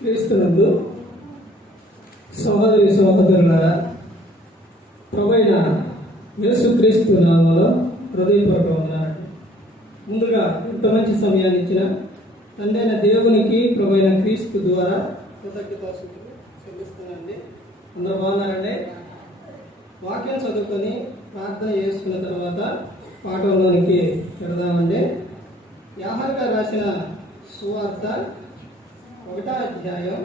క్రీస్తునందు సహోదరి సహోదరులారా, ప్రభువైన యేసుక్రీస్తు నామములో హృదయపూర్వక వందనాలు. ముందుగా ఇంత మంచి సమయాన్ని ఇచ్చిన తండ్రైన దేవునికి ప్రభువైన క్రీస్తు ద్వారా కృతజ్ఞతాస్తుతులు చెల్లిస్తున్నానండి. అందరూ బాగున్నారండి? వాక్యం చదువుకొని ప్రార్థన చేసుకున్న తర్వాత పాఠంలోనికి వెళదామండి. యోహాను గారు రాసిన సువార్త 1వ అధ్యాయం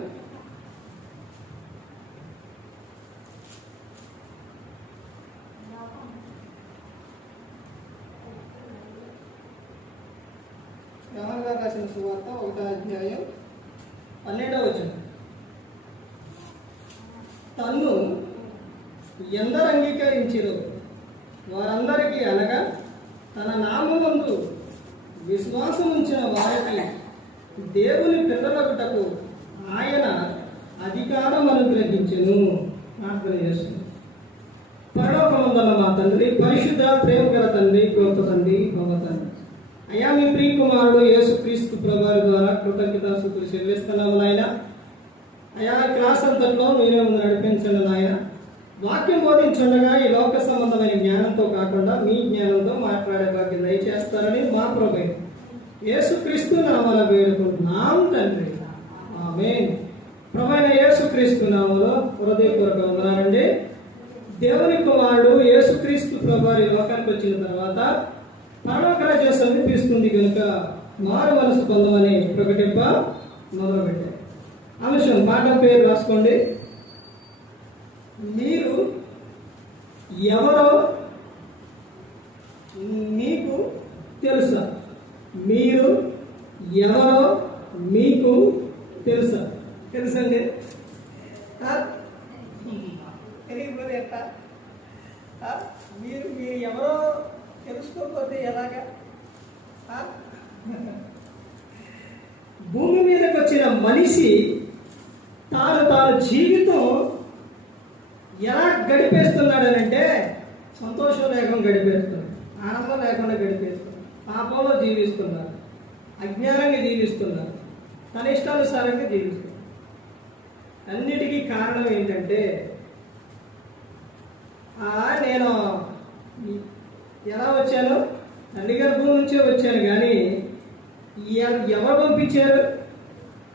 12వ వచనం. తన్ను ఎందరు అంగీకరించిరో వారందరికీ అనగా తన నామమందు విశ్వాసం ఉంచిన వారికి దేవుని పిల్లలగుటకు ఆయన అధికారం అనుగ్రహించెను. ప్రార్థన చేస్తుంది. పరలోకమందున్న మా తండ్రి, పరిశుద్ధ ప్రేమ గల తండ్రి, గొప్ప తండ్రి, గొప్ప తండ్రి, అయ్యా మీ ప్రియ కుమారుడు యేసుక్రీస్తు ప్రభువారి ద్వారా కృతజ్ఞతాస్తుతులు చెల్లిస్తున్నాము నాయన. అయ్యా క్లాస్ అంతట్లో మీరే ముందు నడిపించండి నాయన. వాక్యం బోధించుండగా ఈ లోక సంబంధమైన జ్ఞానంతో కాకుండా మీ జ్ఞానంతో మాట్లాడే భాగ్యం దయచేస్తారని మా ప్రభువైన యేసుక్రీస్తు నామమున వేడుకుంటున్నాం తండ్రి, ఆమేన్. ప్రభువైన యేసుక్రీస్తు నామములో హృదయపూర్వక వందనాలండి. దేవుని కుమారుడు యేసుక్రీస్తు ప్రభువారి లోకానికి వచ్చిన తర్వాత పరలోక రాజ్యం సమీపిస్తుంది కనుక మారు మనసు పొందమని ప్రకటింప మొదలుపెట్టారు. అంశం పాఠం పేరు రాసుకోండి. మీరు ఎవరో మీకు తెలుసా? మీరు ఎవరో మీకు తెలుసా? తెలుసండి? తెలియకపోతే ఎట్లా? మీరు ఎవరో తెలుసుకోకపోతే ఎలాగా? భూమి మీదకి వచ్చిన మనిషి తాను జీవితం ఎలా గడిపేస్తున్నాడనంటే సంతోషం లేకుండా గడిపేస్తున్నాడు, ఆనందం లేకుండా గడిపేస్తున్నాడు, పాపంలో జీవిస్తున్నారు, అజ్ఞానంగా జీవిస్తున్నారు, తన ఇష్టానుసారంగా జీవిస్తున్నారు. అన్నిటికీ కారణం ఏంటంటే నేను ఎలా వచ్చాను? తల్లి గర్భం నుంచే వచ్చాను, కానీ ఎవరు పంపించారు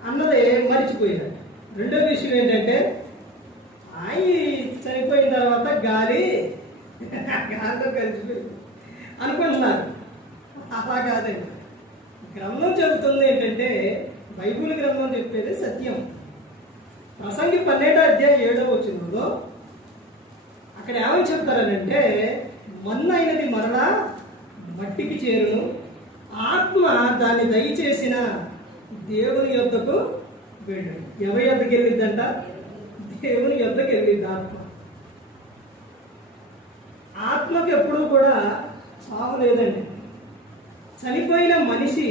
అన్నది మర్చిపోయారు. రెండో విషయం ఏంటంటే చనిపోయిన తర్వాత గాలితో కలిసిపోయింది అనుకుంటున్నారు. అలా కాదండి. గ్రంథం చెబుతుంది ఏంటంటే, బైబిల్ గ్రంథం చెప్పేది సత్యం. ప్రసంగి 12వ అధ్యాయం 7వ వచనంలో అక్కడ ఏమని చెప్తారనంటే, మన్నైనది మరలా మట్టికి చేరును, ఆత్మ దాన్ని దయచేసిన దేవుని యొద్దకు వెళ్ళడు. ఎవరి యొద్దకు వెళ్ళిద్దంట? దేవుని యొద్దకు వెళ్ళిద్ది ఆత్మ. ఆత్మకు ఎప్పుడూ కూడా చావు లేదండి. చనిపోయిన మనిషి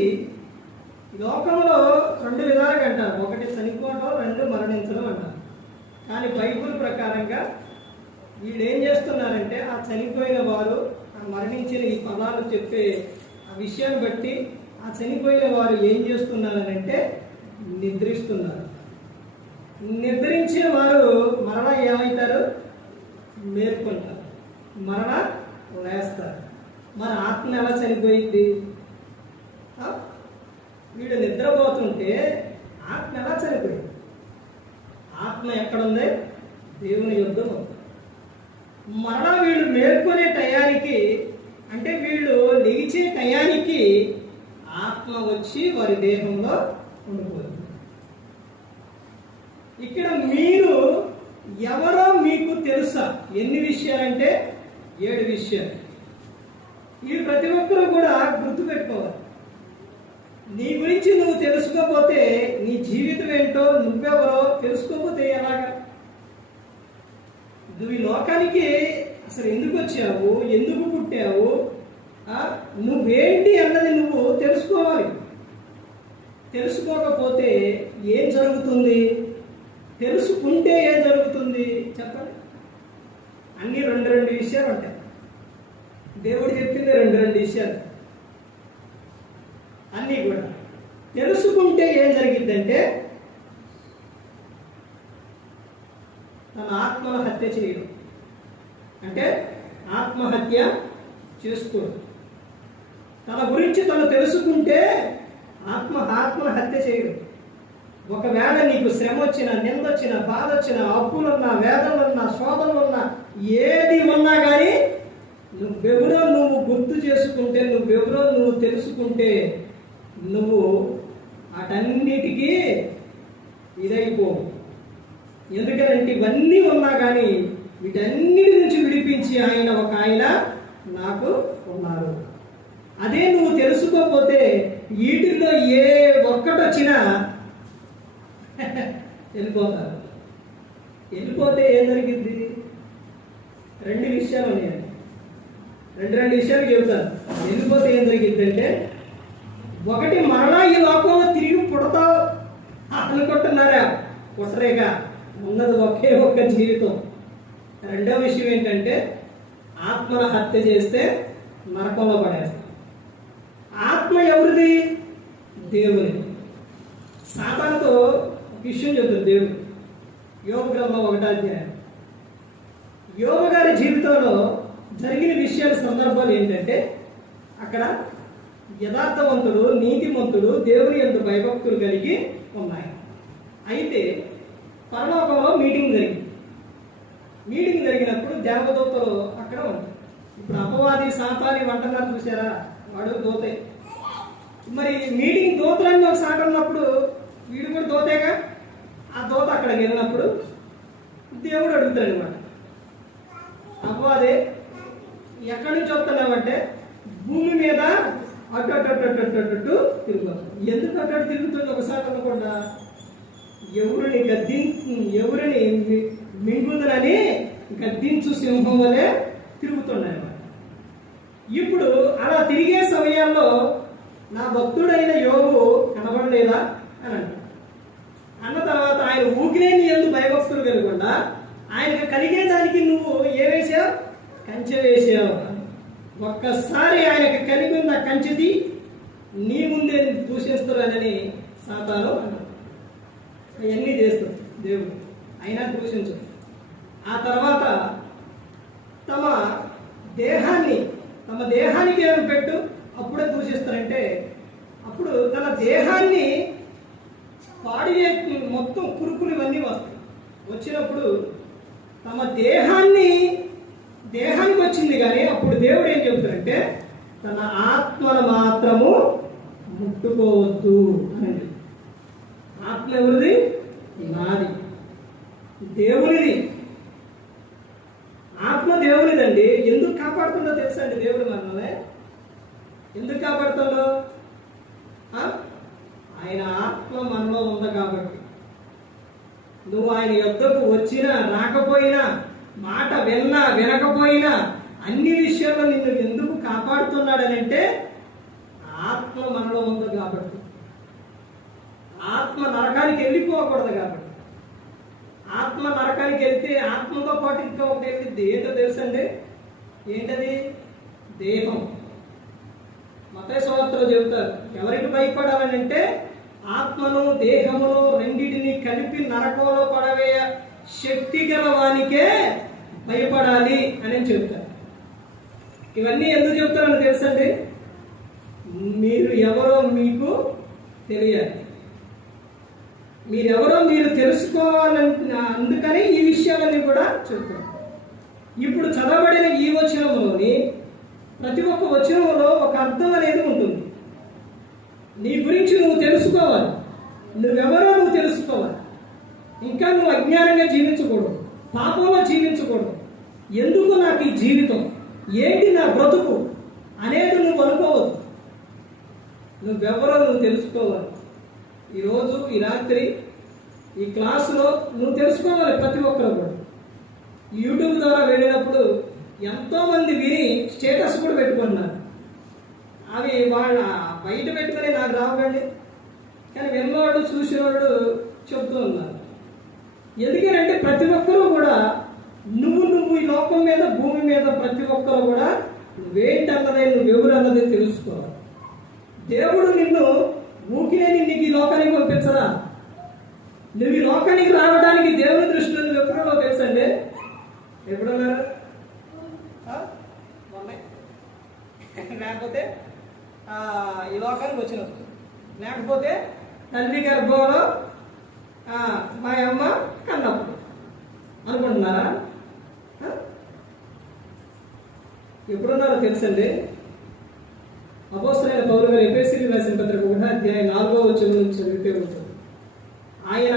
లోకంలో 2 విధాలుగా అంటారు. ఒకటి చనిపోవడం, 2 మరణించడం అంటారు. కానీ బైబిల్ ప్రకారంగా వీళ్ళు ఏం చేస్తున్నారంటే, ఆ చనిపోయిన వారు, ఆ మరణించిన ఈ పదాలు చెప్పే ఆ విషయాన్ని బట్టి ఆ చనిపోయిన వారు ఏం చేస్తున్నారంటే నిద్రిస్తున్నారు. నిద్రించే వారు మరలా ఏమవుతారు? మేల్కొంటారు, మరలా లేస్తారు. మన ఆత్మ ఎలా చనిపోయింది? వీడు నిద్రపోతుంటే ఆత్మ ఎలా చనిపోయింది? ఆత్మ ఎక్కడుంది? దేవుని యొద్ద ఉంది. మరలా వీళ్ళు మేల్కొనే టయానికి, అంటే వీళ్ళు లేచే టయానికి ఆత్మ వచ్చి వారి దేహంలో ఉండిపోతుంది. ఇక్కడ మీరు ఎవరో మీకు తెలుసా? ఎన్ని విషయాలంటే 7 విషయాలు. ఇవి ప్రతి ఒక్కరూ కూడా గుర్తుపెట్టుకోవాలి. నీ గురించి నువ్వు తెలుసుకోకపోతే, నీ జీవితం ఏంటో, నువ్వెవరో తెలుసుకోకపోతే ఎలాగా? నువ్వు ఈ లోకానికి అసలు ఎందుకు వచ్చావు, ఎందుకు పుట్టావు, నువ్వేంటి అన్నది నువ్వు తెలుసుకోవాలి. తెలుసుకోకపోతే ఏం జరుగుతుంది? తెలుసుకుంటే ఏం జరుగుతుంది చెప్పండి? అన్నీ 2 విషయాలు ఉంటాయి. దేవుడు చెప్పింది 2 విషయాలు అన్నీ కూడా. తెలుసుకుంటే ఏం జరిగిద్దంటే తన ఆత్మను హత్య చేయడం, అంటే ఆత్మహత్య చేసుకోడు. తన గురించి తను తెలుసుకుంటే ఆత్మను హత్య చేయడు. ఒకవేళ నీకు శ్రమ వచ్చినా, నింద వచ్చినా, బాధ వచ్చినా, అప్పులున్నా, వేదనలున్నా, శోధనలున్నా, ఏది ఉన్నా కానీ నువ్వెవరో నువ్వు గుర్తు చేసుకుంటే, నువ్వెవరో నువ్వు తెలుసుకుంటే నువ్వు వాటన్నిటికీ ఇదైపోవు. ఎందుకంటే ఇవన్నీ ఉన్నా కానీ వీటన్నిటి నుంచి విడిపించి ఆయన నాకు ఉన్నారు. అదే నువ్వు తెలుసుకోకపోతే వీటిల్లో ఏ ఒక్కటి వచ్చినా వెళ్ళిపోతారు. వెళ్ళిపోతే ఏం జరిగింది? రెండు విషయాలు ఉన్నాయండి, రెండు విషయాలు చెబుతాను. వెళ్ళిపోతే ఏం జరిగిందంటే, ఒకటి మరలా ఈ లోకంలో తిరిగి పుడతావు అనుకుంటున్నారా? పుట్టరేగా, ఉన్నది ఒకే ఒక్క జీవితం. రెండో విషయం ఏంటంటే, ఆత్మను హత్య చేస్తే నరకంలో పడేస్తాం. ఆత్మ ఎవరిది? దేవుని. సాతానుతో విషయం చెబుతుంది దేవుడు. యోబు గ్రంథం 1వ అధ్యాయం. యోబు గారి జీవితంలో జరిగిన విషయాల సందర్భాలు ఏంటంటే, అక్కడ యథార్థవంతుడు, నీతిమంతుడు, దేవుని యందు భయభక్తులు కలిగి ఉన్నాయి. అయితే పరలోకంలో మీటింగ్ జరిగినప్పుడు దేవదూతలు అక్కడ ఉంటారు. ఇప్పుడు అపవాది సాతాని వంటన్నారు చూసారా, వాడు దోతే. మరి మీటింగ్ దోతలన్నీ ఒక సాట ఉన్నప్పుడు వీడు కూడా దోతేగా. ఆ దోత అక్కడికి వెళ్ళినప్పుడు దేవుడు అడుగుతాడు అనమాట, అపవాదే ఎక్కడి నుంచి వస్తున్నావంటే, భూమి మీద అటు అటు అటు అటు అటు అటు తిరుగుతాం. ఎందుకు అటు అటు తిరుగుతుంది ఒకసారి అనకుండా, ఎవరిని మింగుదలని గద్దించు సింహం వలె తిరుగుతున్నాయన్నమాట. ఇప్పుడు అలా తిరిగే సమయాల్లో నా భక్తుడైన యోబు కనబడలేదా అని అంటాడు. అన్న తర్వాత ఆయన ఊకినే నీ యందు భయభక్తులు కలగకుండా ఆయనకు కలిగే దానికి నువ్వు ఏవేసావు? కంచె వేసావు. ఒక్కసారి ఆయనకు కలిగి ఉన్న కంచెది నీ ముందే దూషిస్తున్నానని సాతాను అన్నాడు. అవన్నీ చేస్తాడు దేవుడు, అయినా దూషించదు. ఆ తర్వాత తమ దేహానికి ఏమైనా పెట్టు, అప్పుడే దూషిస్తారంటే, అప్పుడు తన దేహాన్ని పాడి మొత్తం కురుకులు ఇవన్నీ వస్తాయి. వచ్చినప్పుడు తమ దేహానికి వచ్చింది కానీ అప్పుడు దేవుడు ఏం చెబుతాడంటే, తన ఆత్మను మాత్రము ముట్టుకోవద్దు అని. ఆత్మ ఎవరిది? నాది, దేవునిది. ఆత్మ దేవునిదండి. ఎందుకు కాపాడుతుందో తెలుసా అండి దేవుడు మనల్ని? ఎందుకు కాపాడుతుందో? ఆయన ఆత్మ మనలో ఉంది కాబట్టి. నువ్వు ఆయన యొద్దకు వచ్చినా రాకపోయినా, మాట విన్నా వినకపోయినా, అన్ని విషయాల్లో నిన్ను ఎందుకు కాపాడుతున్నాడనంటే ఆత్మ మనలో ఉంది కాబట్టి. ఆత్మ నరకానికి వెళ్ళిపోకూడదు కాబట్టి. ఆత్మ నరకానికి వెళ్తే ఆత్మతో పాటు ఇంకా ఒకటి వెళ్ళిద్ది. ఏంటో తెలుసండి? ఏంటది? దేహం. మత్తయి సువార్తలో చెబుతారు, ఎవరికి భయపడాలని అంటే ఆత్మను దేహమును రెండింటిని కలిపి నరకంలో పడవేయ శక్తి గల వానికే భయపడాలి అని చెబుతారు. ఇవన్నీ ఎందుకు చెబుతారని తెలుసండి? మీరు ఎవరో మీకు తెలియాలి, మీరెవరో మీరు తెలుసుకోవాలని, అందుకని ఈ విషయాలన్నీ కూడా చెప్తారు. ఇప్పుడు చదవబడిన ఈ వచనంలోని ప్రతి ఒక్క వచనంలో ఒక అర్థం అనేది ఉంటుంది. నీ గురించి నువ్వు తెలుసుకోవాలి, నువ్వెవరో నువ్వు తెలుసుకోవాలి. ఇంకా నువ్వు అజ్ఞానంగా జీవించకూడదు, పాపంలో జీవించకూడదు. ఎందుకు నాకు ఈ జీవితం, ఏంటి నా బ్రతుకు అనేది నువ్వు అనుకోవద్దు. నువ్వెవరో నువ్వు తెలుసుకోవాలి. ఈరోజు ఈ రాత్రి ఈ క్లాసులో నువ్వు తెలుసుకోవాలి. ప్రతి ఒక్కరు కూడా యూట్యూబ్ ద్వారా వెళ్ళినప్పుడు ఎంతోమంది విని స్టేటస్ కూడా పెట్టుకున్నారు. అవి వాళ్ళ బయట పెట్టుకుని నాకు రావండి, కానీ విన్నవాడు చూసేవాడు చెప్తూ ఉన్నారు. ఎందుకంటే ప్రతి ఒక్కరూ కూడా నువ్వు ఈ లోకం మీద, భూమి మీద ప్రతి ఒక్కరు కూడా నువ్వేంటన్నదే, నువ్వెవరు అన్నదే తెలుసుకోవాలి. దేవుడు నిన్ను ఊకినే నీకు ఈ లోకానికి పంపించరా. నువ్వు ఈ లోకానికి రావడానికి దేవుని దృష్టిలో నువ్వు ఎప్పుడో తెలుసండి. ఎప్పుడున్నారు? లేకపోతే ఈ లోకానికి వచ్చినప్పుడు, లేకపోతే తల్లి గర్భంలో మా అమ్మ కన్నప్పుడు అనుకుంటున్నారా? ఎప్పుడున్నారో తెలుసండి. అపోస్తలుడైన పౌలు గారు ఎఫెసీయులకు రాసిన పత్రిక 1:4 నుంచి చదివితే ఉంటుంది. ఆయన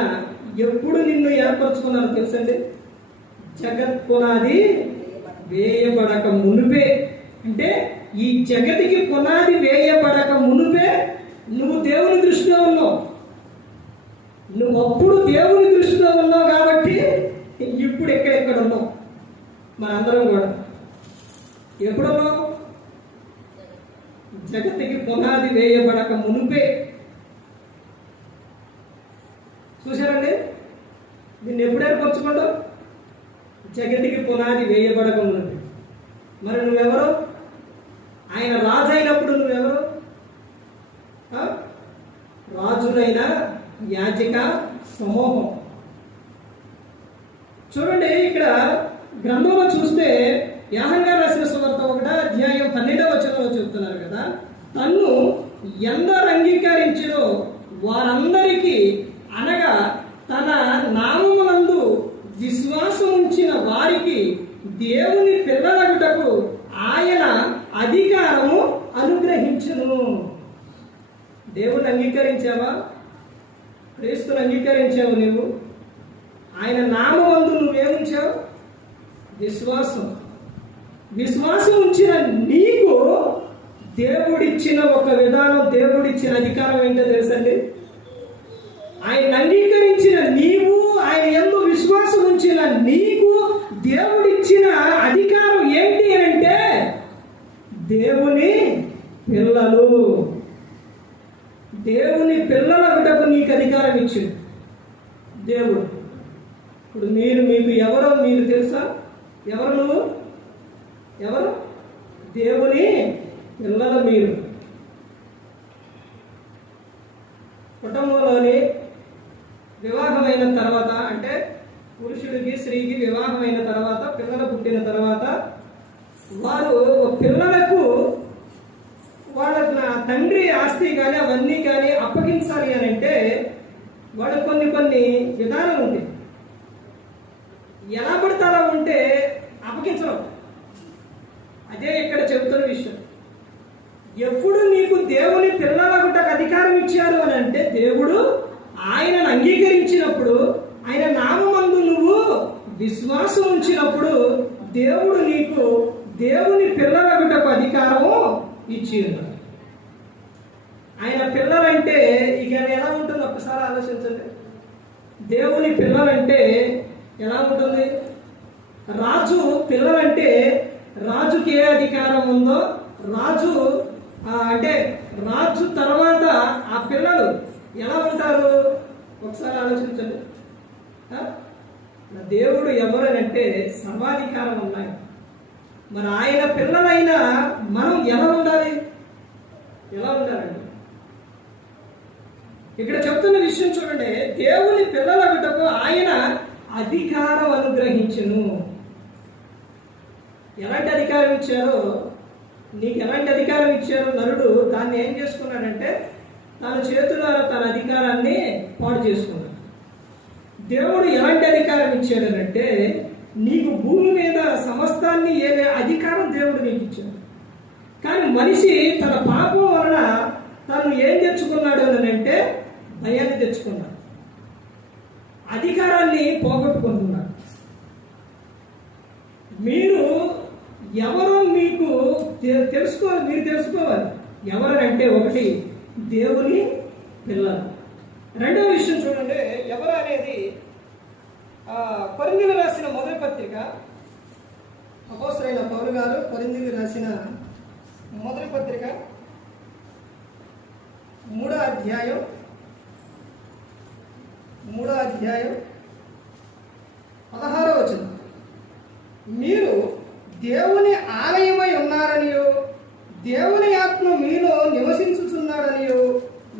ఎప్పుడు నిన్ను ఏర్పరచుకున్నారో తెలుసండి. జగత్ పునాది వేయబడక మునుపే, అంటే ఈ జగతికి పునాది వేయబడక మునుపే నువ్వు దేవుని దృష్టిలో ఉన్నావు. నువ్వు అప్పుడు దేవుని దృష్టిలో ఉన్నావు కాబట్టి ఇప్పుడు ఎక్కడెక్కడ ఉన్నావు. మనందరం కూడా ఎప్పుడున్నావు? జగతికి పునాది వేయబడక మునుపే. చూశారండి? దీన్ని ఎప్పుడు ఏర్పరచుకుంటావు? జగతికి పునాది వేయబడక మునుపే. మరి నువ్వెవరు? ఆయన రాజు అయినప్పుడు నువ్వెవరు? రాజులైన యాజక సమూహం. చూడండి, ఇక్కడ గ్రంథంలో చూస్తే యోహన్నా రాసిన సువార్త 1:12 చెప్తున్నారు కదా, తన్ను ఎందరు అంగీకరించిరో వారందరికీ, అనగా తన నామమునందు విశ్వాసం ఉంచిన వారికి దేవుని పిల్లలగుటకు ఆయన అధికారము అనుగ్రహించును. దేవుణ్ణి అంగీకరించావా? క్రీస్తుని అంగీకరించావు నీవు? ఆయన నామమందు నువ్వేముంచావు? విశ్వాసం. విశ్వాసం ఉంచిన నీకు దేవుడిచ్చిన ఒక విధానం, దేవుడిచ్చిన అధికారం ఏంటో తెలుసండి. ఆయన అంగీకరించిన నీవు, ఆయన యందు విశ్వాసం ఉంచిన నీకు దేవుడిచ్చిన అధికారం ఏంటి అంటే దేవుని పిల్లలు. దేవుని పిల్లలగుటకు నీకు అధికారం ఇచ్చింది దేవుడు. ఇప్పుడు మీకు ఎవరో మీరు తెలుసా? ఎవరు నువ్వు? ఎవరు? దేవుని పిల్లలు మీరు. కుటుంబంలోని వివాహమైన తర్వాత, అంటే పురుషుడికి స్త్రీకి వివాహమైన తర్వాత, పిల్లలు పుట్టిన తర్వాత వారు పిల్లలకు వాళ్ళ తండ్రి ఆస్తి కానీ అవన్నీ కానీ అప్పగించాలి అని అంటే వాళ్ళకి కొన్ని విధానాలు ఉంటాయి. ఎలా పడితే అలా ఉంటే అప్పగించడం. అదే ఇక్కడ చెబుతున్న విషయం. ఎప్పుడు నీకు దేవుని పిల్లలకు అధికారం ఇచ్చారు అని అంటే దేవుడు ఆయనను అంగీకరించినప్పుడు, ఆయన నామమందు నువ్వు విశ్వాసం ఉంచినప్పుడు దేవుడు నీకు దేవుని పిల్లలకు అధికారము ఇచ్చింది. ఆయన పిల్లలంటే ఇక ఎలా ఉంటుంది ఒక్కసారి ఆలోచించండి. దేవుని పిల్లలంటే ఎలా ఉంటుంది? రాజు పిల్లలంటే రాజుకి ఏ అధికారం ఉందో, రాజు అంటే రాజు తర్వాత ఆ పిల్లలు ఎలా ఉంటారు ఒకసారి ఆలోచించండి. దేవుడు ఎవరనంటే సర్వాధికారం ఉన్నాయి. మరి ఆయన పిల్లలైన మనం ఎలా ఉండాలి? ఎలా ఉండాలండి? ఇక్కడ చెప్తున్న విషయం చూడండి. దేవుని పిల్లలగుటకు ఆయన అధికారం అనుగ్రహించును. ఎలాంటి అధికారం ఇచ్చారో, నీకు ఎలాంటి అధికారం ఇచ్చారో నరుడు దాన్ని ఏం చేసుకున్నాడంటే తన చేతులారా తన అధికారాన్ని పాడు చేసుకున్నాడు. దేవుడు ఎలాంటి అధికారం ఇచ్చాడనంటే నీకు భూమి మీద సమస్తాన్ని ఏదే అధికారం దేవుడు నీకు ఇచ్చాడు. కానీ మనిషి తన పాపం వలన తను ఏం తెచ్చుకున్నాడు అని అంటే భయాన్ని తెచ్చుకున్నాడు, అధికారాన్ని పోగొట్టుకుంటున్నాడు. మీరు ఎవరో మీకు తెలుసుకోవాలి, మీరు తెలుసుకోవాలి. ఎవరంటే ఒకటి దేవుని పిల్లలు. రెండవ విషయం చూడండి, ఎవరు అనేది కొరింథీయులకు రాసిన మొదటి పత్రిక, అపోస్తలుడైన పౌలు గారు కొరింథీయులకు రాసిన మొదటి పత్రిక 3వ అధ్యాయం 16వ వచనం, మీరు దేవుని ఆలయమై ఉన్నారనియో దేవుని ఆత్మ మీలో నివసించుచున్నాడనియో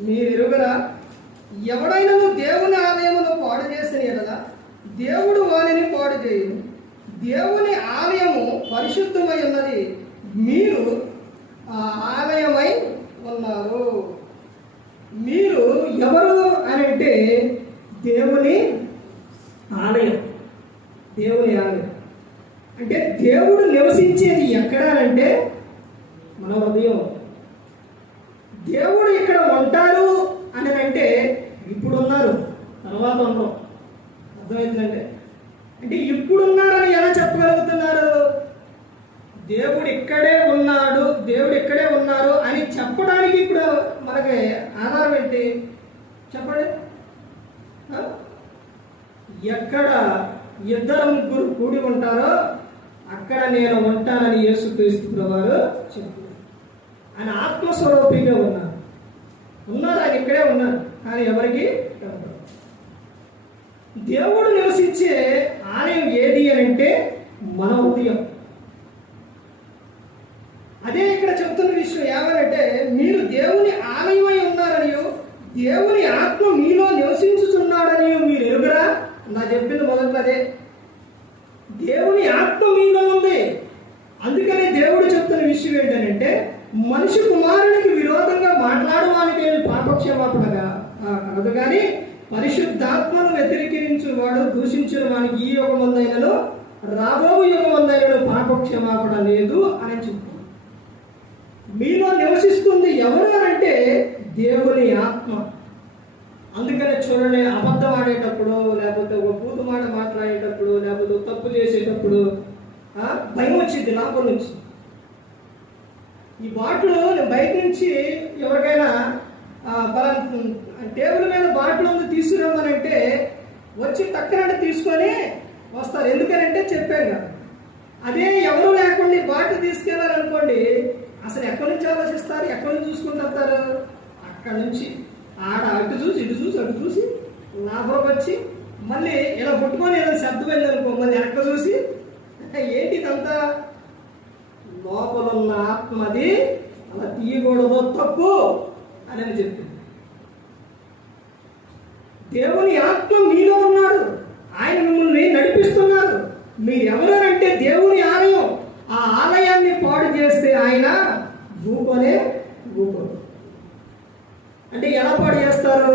మీరెరుగరా? ఎవడైనా దేవుని ఆలయమును పాడు చేసిన ఎడల దేవుడు వానిని పాడు చేయను. దేవుని ఆలయము పరిశుద్ధమై ఉన్నది, మీరు ఆ ఆలయమై ఉన్నారు. మీరు ఎవరు అని అంటే దేవుని ఆలయం. దేవుని ఆలయం అంటే దేవుడు నివసించేది ఎక్కడ అంటే మన హృదయం. దేవుడు ఇక్కడ ఉంటారు అని అంటే ఇప్పుడు ఉన్నారు, తర్వాత ఉండవు. అర్థమవుతుందంటే అంటే ఇప్పుడున్నారని ఎలా చెప్పగలుగుతున్నారు? దేవుడు ఇక్కడే ఉన్నాడు, దేవుడు ఇక్కడే ఉన్నారు అని చెప్పడానికి ఇప్పుడు మనకి ఆధారం ఏంటి చెప్పండి? ఎక్కడ ఇద్దరు ముగ్గురు కూడి ఉంటారో అక్కడ నేను ఉంటానని యేసుక్రీస్తు ప్రభువారు చెప్పారు. ఆయన ఆత్మస్వరూపిగా ఉన్నారు. ఆయన ఇక్కడే ఉన్నారు, కానీ ఎవరికి దేవుడు నివసించే ఆలయం ఏది అని అంటే మన హృదయం. అదే ఇక్కడ చెప్తున్న విషయం ఏమనంటే మీరు దేవుని ఆలయమై ఉన్నారనియో దేవుని ఆత్మ మీలో నివసించుచున్నాడనియో మీరు ఎరుగరా? నా చెప్పింది మొదట్లో అదే. దేవుని ఆత్మ మీలో ఉంది. అందుకనే దేవుడు చెప్తున్న విషయం ఏంటంటే మనిషి కుమారునికి విరోధంగా మాట్లాడడానికి పాపక్షమాపణగా కలదు, కానీ పరిశుద్ధాత్మను వ్యతిరేకించు వాడు దూషించిన వానికి ఈ యుగమందైనను రాబో యుగమందైనను పాపక్షమాపణ లేదు అని చెప్తుంది. మీలో నివసిస్తుంది ఎవరు అంటే దేవుని ఆత్మ. అందుకనే చూడండి, అబద్ధం ఆడేటప్పుడు, లేకపోతే ఒక పూతు మాట మాట్లాడేటప్పుడు, లేకపోతే తప్పు చేసేటప్పుడు భయం వచ్చింది లోపల నుంచి. ఈ బాటిల్ బయట నుంచి ఎవరికైనా టేబుల్ మీద బాటిల్ ఉంది తీసుకురమ్మనంటే వచ్చి టక్కన తీసుకొని వస్తారు. ఎందుకనంటే చెప్పాను కదా. అదే ఎవరు లేకుండా బాటిల్ తీసుకెళ్ళాలనుకోండి, అసలు ఎక్కడి నుంచి ఆలోచిస్తారు, ఎక్కడి నుంచి చూసుకుంటారు? అక్కడ నుంచి అటు చూసి ఇటు చూసి అటు చూసి లాభం వచ్చి మళ్ళీ ఇలా పుట్టుకొని ఏదైనా శబ్దం వెళ్ళాలనుకో మళ్ళీ వెనక చూసి ఏంటి ఇదంతా? లోపల ఉన్న ఆత్మది అలా తీయకూడదు, తప్పు అని చెప్పింది. దేవుని ఆత్మ మీలో ఉన్నాడు, ఆయన మిమ్మల్ని నడిపిస్తున్నారు. మీరు ఎవరంటే దేవుని ఆలయం. ఆ ఆలయాన్ని పాడు చేస్తే ఆయన ఊపనే ఊపడు. అంటే ఎలా పాడు చేస్తారు?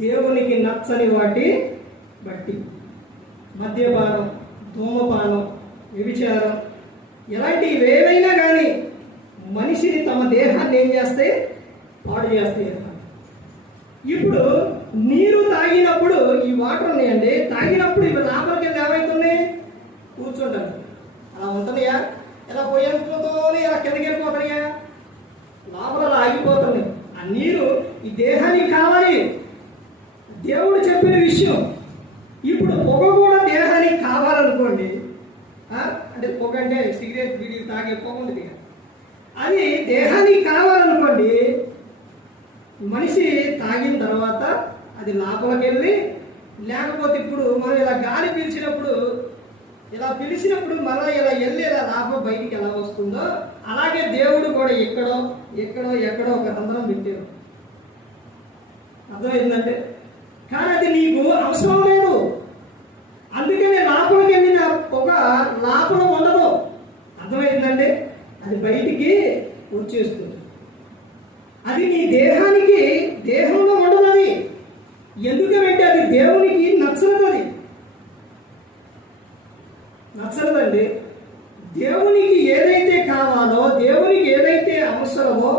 దేవునికి నచ్చని వాటి బట్టి మద్యపానం, ధూమపానం, వ్యభిచారం ఇలాంటివి ఏవైనా కానీ మనిషిని తమ దేహాన్ని ఏం చేస్తాయి? పాడు చేస్తాయి. ఇప్పుడు నీరు తాగినప్పుడు ఈ వాటర్ ఉన్నాయండి, తాగినప్పుడు ఇవి లోపలికి వెళ్ళి ఏమవుతుంది? కూర్చుంటాను. అలా ఉంటుందియా? ఇలా పోయేతోనే ఇలా కిందకి వెళ్ళిపోతాయా? లోపల ఆగిపోతుంది. ఆ నీరు ఈ దేహానికి కావాలి. దేవుడు చెప్పిన విషయం. ఇప్పుడు పొగ కూడా దేహానికి కావాలనుకోండి, అంటే పొగ అంటే సిగరెట్ బీడీ తాగే పొగ ఉంది, అది దేహానికి కావాలనుకోండి. మనిషి తాగిన తర్వాత అది లోపలికి వెళ్ళి, లేకపోతే ఇప్పుడు మనం ఇలా గాలి పీల్చినప్పుడు ఇలా పిలిచినప్పుడు మళ్ళీ ఇలా వెళ్ళి ఇలా లోపల బయటికి ఎలా వస్తుందో అలాగే దేవుడు కూడా ఎక్కడో ఎక్కడో ఎక్కడో ఒక రంధ్రం పెట్టారు. అర్థమైందంటే, కానీ అది నీకు అవసరం లేదు. అందుకనే లోపలికి వెళ్ళిన పొగ లోపల ఉండదు. అర్థమైందంటే, అది బయటికి వచ్చేస్తుంది. అది నీ దేహానికి దేహంలో ఉండదు. అది ఎందుకంటే అది దేవునికి నచ్చదు. అది నచ్చలేదండి. దేవునికి ఏదైతే కావాలో, దేవునికి ఏదైతే అవసరమో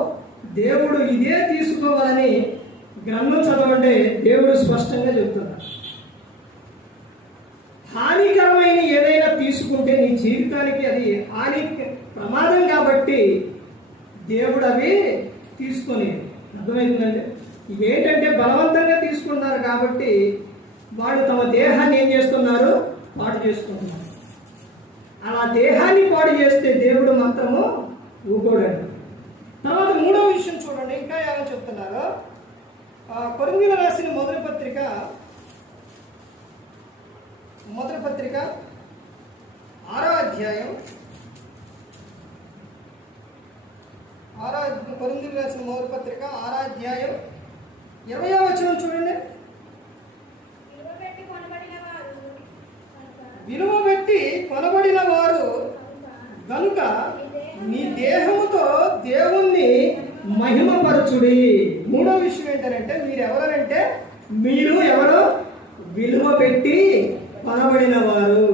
దేవుడు ఇదే తీసుకోవాలని గ్రంథం చదవండి. దేవుడు స్పష్టంగా చెప్తున్నాడు. హానికరమైన ఏదైనా తీసుకుంటే నీ జీవితానికి అది ప్రమాదం కాబట్టి దేవుడు అవి తీసుకొని, అర్థమవుతుందండి. ఏంటంటే బలవంతంగా తీసుకుంటున్నారు కాబట్టి వాళ్ళు తమ దేహాన్ని ఏం చేస్తున్నారు? పాడు చేసుకుంటున్నారు. అలా దేహాన్ని పాడు చేస్తే దేవుడు మాత్రము ఊకోడండి. తర్వాత మూడవ విషయం చూడండి, ఇంకా ఏమని చెప్తున్నారు? కొరింథీయులకు రాసిన మొదటి పత్రిక 6వ అధ్యాయం కొరింథీయులకు రాసిన మొదటి పత్రిక 6వ అధ్యాయం 20వ వచనం చూడండి. విలువ పెట్టి కొనబడిన వారు గనుక మీ దేహముతో దేవుణ్ణి మహిమపరచుడి. మూడో విషయం ఏంటంటే మీరు ఎవరంటే మీరు ఎవరు? విలువ పెట్టి కొనబడిన వారు.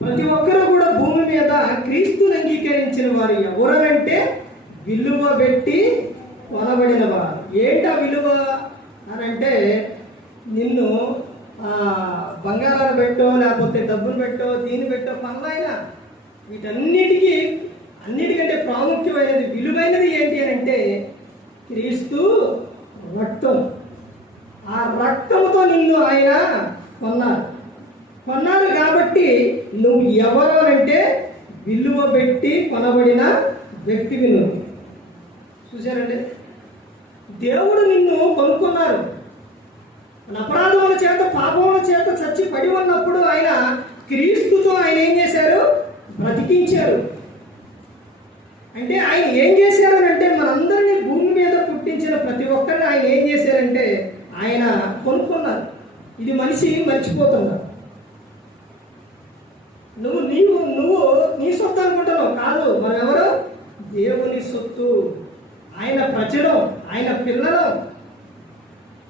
ప్రతి ఒక్కరూ కూడా భూమి మీద క్రీస్తుని అంగీకరించిన వారు ఎవరనంటే విలువ పెట్టి కొనబడిన వారు. ఏంటా విలువ అనంటే నిన్ను బంగారాలు పెట్టో లేకపోతే డబ్బులు పెట్టో దీన్ని పెట్టో పనులైనా అన్నిటికంటే ప్రాముఖ్యమైనది విలువైనది ఏంటి అని అంటే క్రీస్తు రక్తం. ఆ రక్తంతో నిన్ను ఆయన కొన్నారు కాబట్టి నువ్వు ఎవరు అంటే విలువ పెట్టి కొనబడిన వ్యక్తివి నువ్వు. చూశారండి, దేవుడు నిన్ను కొనుక్కున్నారు. అపరాధముల చేత పాపముల చేత చచ్చి పడి ఉన్నప్పుడు ఆయన క్రీస్తుతో ఆయన ఏం చేశారు? బ్రతికించారు. అంటే ఆయన ఏం చేశారు అంటే మనందరినీ భూమి మీద పుట్టించిన ప్రతి ఒక్కరిని ఆయన ఏం చేశారంటే ఆయన కొనుక్కున్నారు. ఇది మనిషి మర్చిపోతున్నారు. నువ్వు నీ సొత్తు అనుకుంటున్నావు. కాదు, మనం ఎవరు? దేవుని సొత్తు, ఆయన ప్రజలు, ఆయన పిల్లలు.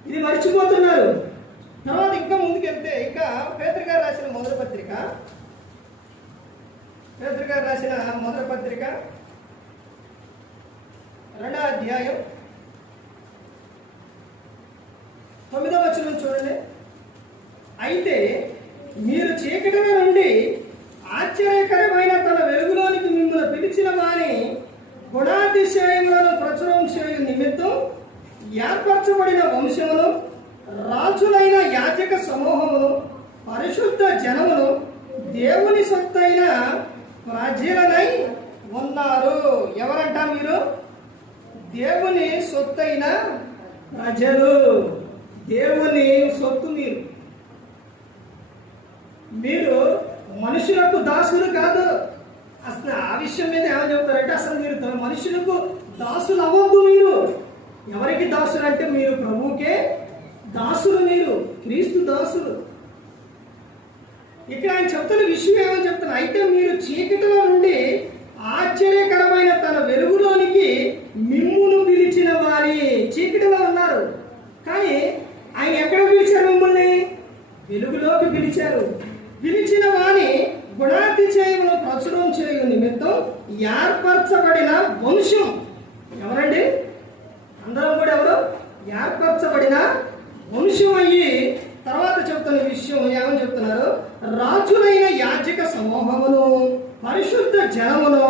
ఇది మర్చిపోతున్నారు. తర్వాత ఇంకా ముందుకెళ్తే ఇంకా పేతురు గారు రాసిన మొదటి పత్రిక 2వ అధ్యాయం 9వ వచనం చూడండి. అయితే మీరు చీకటిలో నుండి ఆశ్చర్యకరమైన తన వెలుగులోనికి మిమ్మల్ని పిలిచిన వాని గుణాతిశయములను ప్రచురం చేయు నిమిత్తం ఏర్పరచబడిన వంశమును, రాజులైన యాజక సమూహమును, పరిశుద్ధ జనమును, దేవుని సొత్తైన ప్రజలనై ఉన్నారు. ఎవరంట మీరు? దేవుని సొత్తైన ప్రజలు. దేవుని సొత్తు మీరు మనుషులకు దాసులు కాదు. అసలు ఆ విషయం మీద ఏమని చెప్తారంటే అసలు మీరు మనుషులకు దాసులు అవ్వద్దు. మీరు ఎవరికి దాసులు అంటే మీరు ప్రభువుకే దాసులు. మీరు క్రీస్తు దాసులు. ఇక్కడ ఆయన చెప్తున్న విషయం ఏమని చెప్తున్నారు? అయితే మీరు చీకటిలో నుండి ఆశ్చర్యకరమైన తన వెలుగులోనికి మిమ్మును పిలిచిన వారి. చీకటిలో ఉన్నారు కానీ ఆయన ఎక్కడ పిలిచారు? మిమ్మల్ని వెలుగులోకి పిలిచారు. పిలిచిన వాని గుణాతిశయమును ప్రచురం చేయు నిమిత్తం ఏర్పరచబడిన వంశం. ఎవరండి? అందరం కూడా ఎవరు? ఏర్పరచబడిన వంశం అయ్యి తర్వాత చెప్తున్న విషయం ఏమని చెప్తున్నారు? రాజులైన యాజక సమూహమును, పరిశుద్ధ జనమును,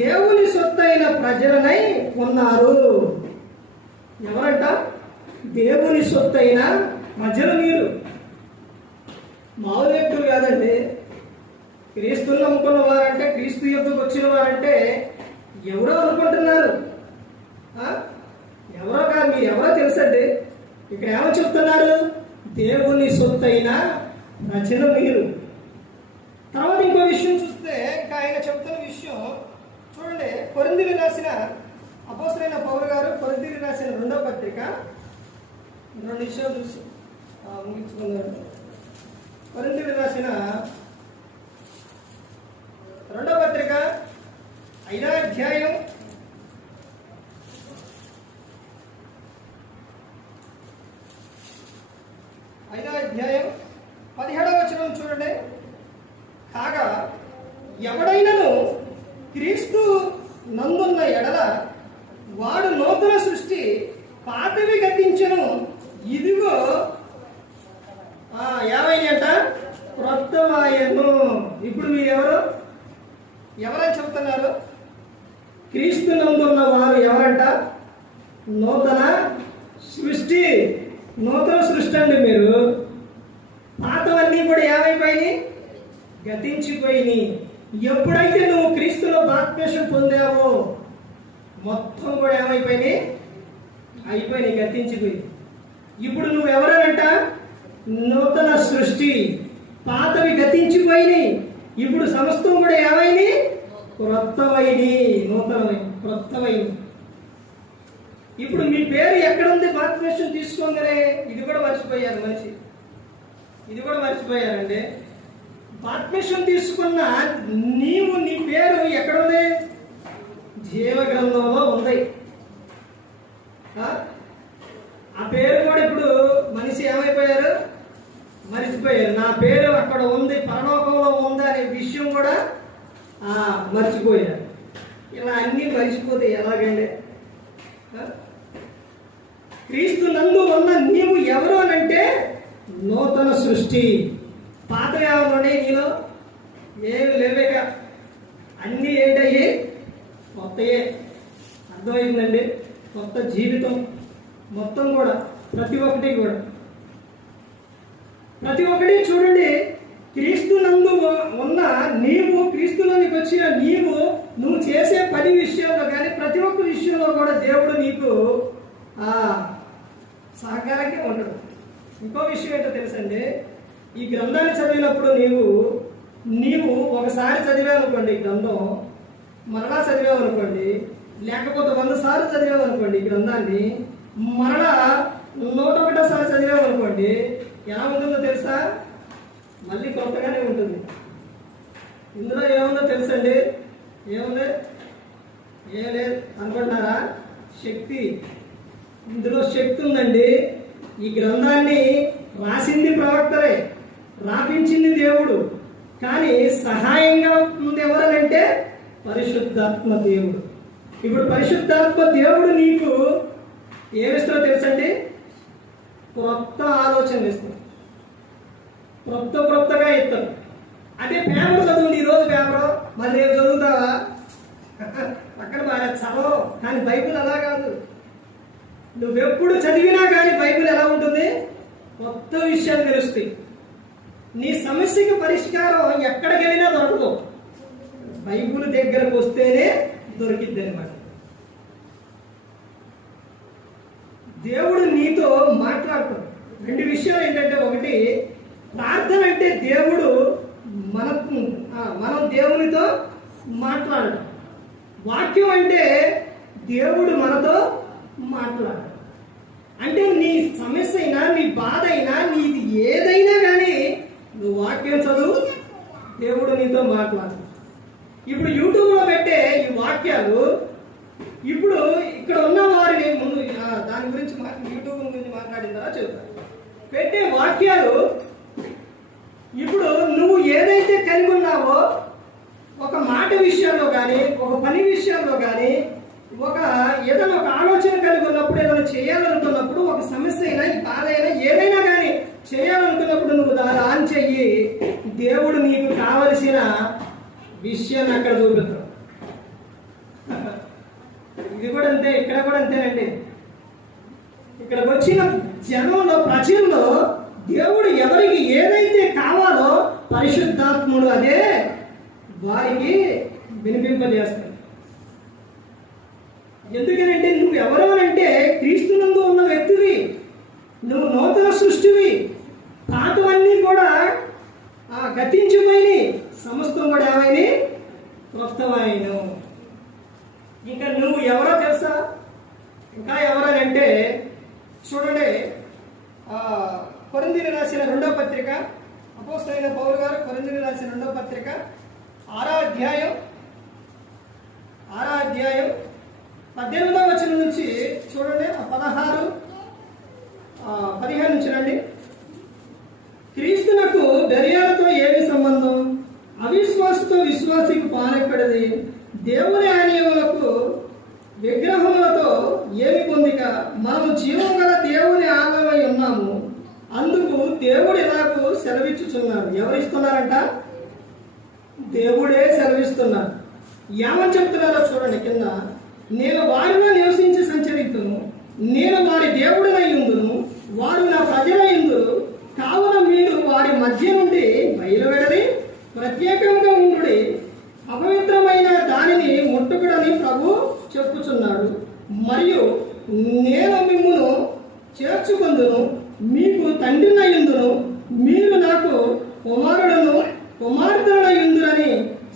దేవుని సొత్తైన ప్రజలనై ఉన్నారు. ఎవరంట? దేవుని సొత్తైన ప్రజలు. మీరు మామూలు వ్యక్తులు కాదండి. క్రీస్తుని నమ్ముకున్న వారంటే, క్రీస్తు యొద్దకు వచ్చిన వారంటే ఎవరో అనుకుంటున్నారు. ఎవరో కాదు, మీరు ఎవరో తెలుసండి. ఇక్కడ ఏమో చెప్తున్నారు? దేవుని సొత్తైన ప్రజలు మీరు. తర్వాత ఇంకో విషయం చూస్తే ఇంకా ఆయన చెప్తున్న విషయం చూడండి. కొరింథీయులకు రాసిన అపోస్తలుడైన పౌలు గారు కొరింథీయులకు రాసిన 2వ పత్రిక 2 విషయాలు చూసి ముగించుకున్నారు. కొరింథీయులకు రాసిన 2వ పత్రిక 5వ అధ్యాయం 17వ వచనం చూడండి. కాగా ఎవడైనను క్రీస్తు నందున్న ఎడల వాడు నూతన సృష్టి, పాతవి గతించెను, ఇదిగో యావైనంట క్రొత్తవాయను. ఇప్పుడు మీరు ఎవరని చెబుతున్నారు? క్రీస్తు నందున్న వారు ఎవరంట? నూతన సృష్టి. నూతన సృష్టి అండి మీరు. పాతవన్నీ కూడా ఏమైపోయినాయి? గతించిపోయినాయి. ఎప్పుడైతే నువ్వు క్రీస్తులో బాప్తిస్మం పొందావో మొత్తం కూడా ఏమైపోయినాయి? అయిపోయినాయి, గతించిపోయి. ఇప్పుడు నువ్వు ఎవరనంట? నూతన సృష్టి. పాతవి గతించిపోయినాయి, ఇప్పుడు సమస్తం కూడా ఏమైనాయి? క్రొత్తవైని, నూతనమైన, క్రొత్తవైని. ఇప్పుడు మీ పేరు ఎక్కడుంది? బాప్తిస్మం తీసుకోగానే ఇది కూడా మర్చిపోయారు మనిషి, ఇది కూడా మర్చిపోయారండి. బాప్తిస్మం తీసుకున్న నీవు, నీ పేరు ఎక్కడుంది? జీవ గ్రంథంలో ఉంది. ఆ పేరు కూడా ఇప్పుడు మనిషి ఏమైపోయారు? మర్చిపోయారు. నా పేరు అక్కడ ఉంది, పరలోకంలో ఉంది అనే విషయం కూడా మర్చిపోయారు. ఇలా అన్నీ మర్చిపోతే ఎలాగండి? క్రీస్తు నందు ఉన్న నీవు ఎవరు అనంటే నూతన సృష్టి. పాత ఏమన్నాయి నీలో? ఏమి లేవేక, అన్నీ ఏంటయ్యి? కొత్తయే. అర్థమైందండి? కొత్త జీవితం మొత్తం కూడా, ప్రతి ఒక్కటి కూడా, ప్రతి ఒక్కటి చూడండి. క్రీస్తు నందు ఉన్న నీవు, క్రీస్తులోనికి వచ్చిన నీవు, నువ్వు చేసే పని విషయంలో కానీ ప్రతి ఒక్క విషయంలో కూడా దేవుడు నీకు సహకారంగా ఉండడు. ఇంకో విషయం ఏంటో తెలుసండి, ఈ గ్రంథాన్ని చదివినప్పుడు నీవు ఒకసారి చదివావనుకోండి ఈ గ్రంథం, మరలా చదివావనుకోండి, లేకపోతే 100 సార్లు చదివావనుకోండి ఈ గ్రంథాన్ని, మరలా 101 సార్లు చదివావనుకోండి, ఎలా ఉంటుందో తెలుసా? మళ్ళీ కొత్తగానే ఉంటుంది. ఇందులో ఏముందో తెలుసండి? ఏముంది? ఏం లేదు అనుకుంటున్నారా? శక్తి. ఇందులో శక్తి ఉందండి. ఈ గ్రంథాన్ని రాసింది ప్రవక్తలే, రాపించింది దేవుడు, కానీ సహాయంగా ఉంది ఎవరనంటే పరిశుద్ధాత్మ దేవుడు. ఇప్పుడు పరిశుద్ధాత్మ దేవుడు నీకు ఏమిస్తాడో తెలుసండి? క్రొత్త ఆలోచన ఇస్తాడు, క్రొత్తగా ఇస్తాడు. అదే పేపర్ చదువుండి, ఈరోజు పేపర్ మరి రేపు చదువుతావా? అక్కడ బాగా చదవవు. కానీ బైబిల్ అలా కాదు. నువ్వెప్పుడు చదివినా కానీ బైబిల్ ఎలా ఉంటుంది? కొత్త విషయాలు తెలుస్తాయి. నీ సమస్యకి పరిష్కారం ఎక్కడికి వెళ్ళినా దొరకదు, బైబిల్ దగ్గరకు వస్తేనే దొరికిద్ది అనమాట. దేవుడు నీతో మాట్లాడతాడు. 2 విషయాలు ఏంటంటే, ఒకటి ప్రార్థన అంటే దేవుడు మనం దేవునితో మాట్లాడటం. వాక్యం అంటే దేవుడు మనతో మాట్లాడటం. అంటే నీ సమస్య అయినా, నీ బాధ అయినా, నీది ఏదైనా కానీ నువ్వు వాక్యం చదువు, దేవుడు నీతో మాట్లాడు. ఇప్పుడు యూట్యూబ్లో పెట్టే ఈ వాక్యాలు, ఇప్పుడు ఇక్కడ ఉన్న వారిని ముందు దాని గురించి యూట్యూబ్ గురించి మాట్లాడిన తర్వాత చెబుతాను. పెట్టే వాక్యాలు ఇప్పుడు నువ్వు ఏదైతే కలిగి ఉన్నావో, ఒక మాట విషయంలో కానీ, ఒక పని విషయంలో కానీ, ఏదైనా ఒక ఆలోచన కలిగి ఉన్నప్పుడు, ఏదైనా చేయాలనుకున్నప్పుడు, ఒక సమస్య అయినా, బాధ అయినా, ఏదైనా కానీ చేయాలనుకున్నప్పుడు నువ్వు దాన్ని ఆన్ చెయ్యి, దేవుడు నీకు కావలసిన విషయాన్ని అక్కడ చూపుతాడు. ఇది కూడా అంతే, ఇక్కడ కూడా అంతేనండి. ఇక్కడికి వచ్చిన జనంలో, ప్రజల్లో దేవుడు ఎవరికి ఏదైతే కావాలో పరిశుద్ధాత్ముడు అదే వారికి వినిపింపజేస్తాడు. ఎందుకనంటే నువ్వు ఎవరు అంటే క్రీస్తునందు ఉన్న వ్యక్తివి, నువ్వు నూతన సృష్టివి. పాతవన్నీ కూడా గతించిపోయినాయి, సమస్తం కూడా ఏమైనా క్రొత్తమైన. ఇంకా నువ్వు ఎవరో తెలుసా? ఇంకా ఎవరనంటే చూడండి, కొరింథీయులకు రాసిన 2వ పత్రిక, అపోస్తలుడైన పౌలు గారు కొరింథీయులకు రాసిన 2వ పత్రిక 6వ అధ్యాయం 18వ వచనం నుంచి చూడండి, 15 నుంచి రండి. క్రీస్తునకు బెరియలతో ఏమి సంబంధం? అవిశ్వాసతో విశ్వాసికి పాలెక్కడది? దేవుని ఆలయములకు విగ్రహములతో ఏమి పొందిక? మనము జీవం గల దేవుని ఆలయమై ఉన్నాము. అందుకు దేవుడు ఎలాగూ సెలవిచ్చుచున్నాడు. ఎవరిస్తున్నారంట? దేవుడే సెలవిస్తున్నాడు. ఏమని చెప్తున్నారో చూడండి కింద. నేను వారిలో నివసించి సంచరిద్దును, నేను వారి దేవుడినై ఉందును, వారు నా ప్రజలై ఉందురు. కావున మీరు వారి మధ్య నుండి బయలువెడలి ప్రత్యేకంగా ఉండుడి, అపవిత్రమైన దానిని ముట్టుకుడని ప్రభు చెప్పుచున్నాడు. మరియు నేను మిమ్మును చేర్చుకొందును, మీకు తండ్రినయుందును, మీరు నాకు కుమారులను కుమార్తెలయుందురని